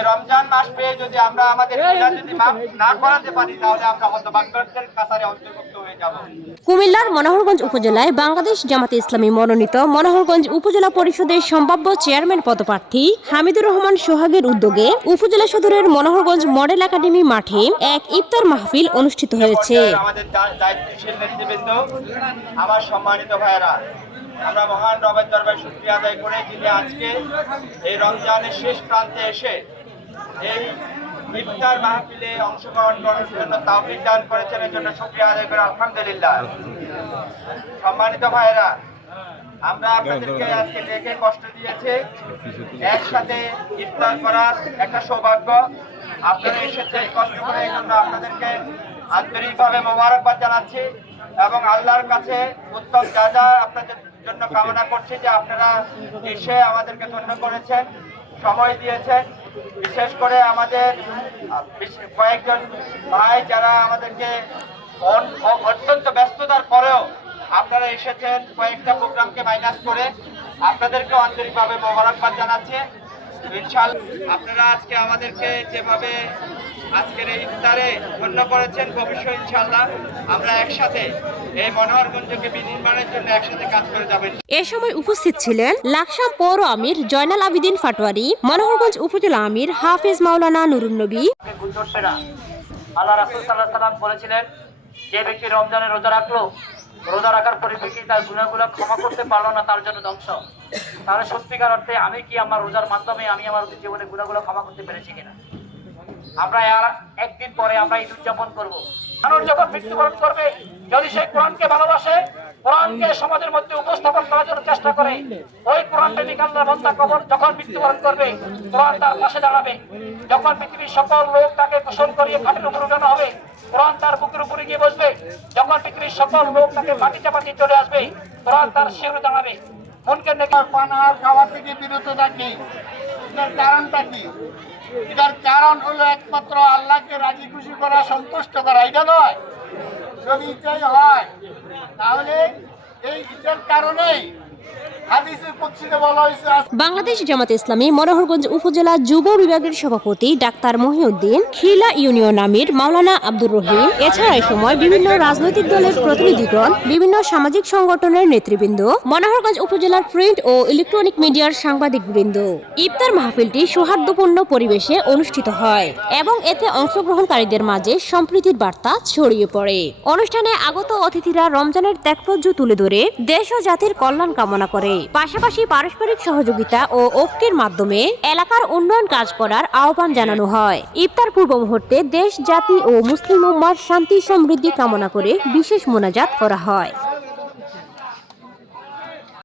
এই রমজান মাস পেয়ে যদি আমরা আমাদের গুনাহ যদি মাফ না করাতে পারি তাহলে আমরা হতভাগ্যের কাতারে অন্তর্ভুক্ত হয়ে যাব। কুমিল্লার মনোহরগঞ্জ উপজেলায় বাংলাদেশ জামাতে ইসলামী মনোনীত মনোহরগঞ্জ উপজেলা পরিষদের সম্ভাব্য চেয়ারম্যান পদপ্রার্থী হামিদুর রহমান সোহাগের উদ্যোগে উপজেলা সদরের মনোহরগঞ্জ মডেল একাডেমি মাঠে এক ইফতার মাহফিল অনুষ্ঠিত হয়েছে। আমাদের দায়িত্বশীল নেতৃবৃন্দ, আমার সম্মানিত ভাইয়েরা, আমরা মহান রবের দরবারে শুকরিয়া আদায় করে যিনি আজকে এই রমজানের শেষ প্রান্তে এসে এই ইফতার মাহফিলে অংশগ্রহণ করার জন্য তাওফিক দান করেছেন, এর জন্য শুকরিয়া আদায় করে আলহামদুলিল্লাহ। সম্মানিত ভাইয়েরা, আমরা আপনাদেরকে আজকে ডেকে কষ্ট দিয়েছে একসাথে ইফতার করার একটা সৌভাগ্য। আপনারা এসেছেন কষ্ট করে, এই জন্য আপনাদেরকে আন্তরিকভাবে মোবারকবাদ জানাচ্ছি এবং আল্লাহর কাছে উত্তম যা যা আপনাদের জন্য কামনা করছি যে আপনারা এসে আমাদেরকে ধন্য করেছেন, সময় দিয়েছেন। বিশেষ করে আমাদের কয়েকজন ভাই যারা আমাদেরকে অত্যন্ত ব্যস্ততার পরেও আপনারা এসেছেন কয়েকটা প্রোগ্রামকে মাইনাস করে, আপনাদেরকে আন্তরিকভাবে মোবারকবাদ জানাচ্ছি। ইনশাআল্লাহ আপনারা আজকে আমাদেরকে যেভাবে আজকের এই ইফতারে ধন্য করেছেন, ভবিষ্যৎ ইনশাআল্লাহ আমরা একসাথে এই মনোহরগঞ্জকে বিনির্মাণের জন্য একসাথে কাজ করে যাবেন। এ সময় উপস্থিত ছিলেন লাকসাম পৌর আমির জয়নাল আবিদিন ফাটোয়ারি, মনোহরগঞ্জ উপজেলা আমির হাফেজ মাওলানা নুরুন নবী। আল্লাহ রাসূল সাল্লাল্লাহু আলাইহি ওয়াসাল্লাম বলেছিলেন, যে ব্যক্তি রমজানে রোজা রাখলো, রোজা রাখার পরিপ্রেক্ষিতে তার গুনাহগুলো ক্ষমা করতে পারলো না, তার জন্য ধ্বংস। তাহলে সত্যিকার অর্থে আমি কি আমার রোজার মাধ্যমে আমি আমার জীবনে গুনাহগুলো ক্ষমা করতে পেরেছি কিনা? আমরা আর একদিন পরে আমরা ঈদ উদযাপন করব। মানুষ যখন মৃত্যুবরণ করবে, যদি সেই কোরআনকে ভালোবাসে, কোরআনকে সমাজের মধ্যে উপস্থাপন করার জন্য চেষ্টা করে, ওই কোরআন প্রেমিক আল্লাহর বান্দা কবর যখন মৃত্যুবরণ করবে, কোরআন তার পাশে দাঁড়াবে। যখন পৃথিবীর সকল লোক তাকে গোসল করিয়ে খাটের উপর উঠানো হবে, কোরআন তার বুকের উপরে গিয়ে বসবে। যখন পৃথিবীর সকল লোক তাকে মাটি চাপাতি চলে আসবে, কোরআন তার শিরে দাঁড়াবে। মনকে পানাহার খাওয়া থেকে বিরত থাকি, এটার কারণটা কি? এটার কারণ হলো একমাত্র আল্লাহকে রাজি খুশি করা, সন্তুষ্ট করা। এটা নয়, যদি এটাই হয় তাহলে এইটার কারণেই হাদিসে কুদসিতে বলা হয়েছে। বাংলাদেশ জামাতে ইসলামী মনোহরগঞ্জ উপজেলা যুব বিভাগের সভাপতি ডাক্তার মহিউদ্দিন, খিলা ইউনিয়ন আমির মাওলানা আব্দুর রহিম, এছাড়া এই সময় বিভিন্ন রাজনৈতিক দলের প্রতিনিধিগণ, বিভিন্ন সামাজিক সংগঠনের নেতৃবৃন্দ, মনোহরগঞ্জ উপজেলার প্রিন্ট ও ইলেকট্রনিক মিডিয়ার সাংবাদিকবৃন্দ। ইফতার মাহফিলটি সৌহার্দ্যপূর্ণ পরিবেশে অনুষ্ঠিত হয় এবং এতে অংশগ্রহণকারীদের মাঝে সম্প্রীতির বার্তা ছড়িয়ে পড়ে। অনুষ্ঠানে আগত অতিথিরা রমজানের ত্যাগপর্য তুলে ধরে দেশ ও জাতির কল্যাণ কামনা করে। পাশাপাশি পারস্পরিক সহযোগিতা ও ঐক্যের মাধ্যমে এলাকার উন্নয়ন কাজ করার আহ্বান জানানো হয়। ইফতার পূর্ব মুহূর্তে দেশ, জাতি ও মুসলিম উম্মাহর শান্তি সমৃদ্ধি কামনা করে বিশেষ মোনাজাত করা হয়।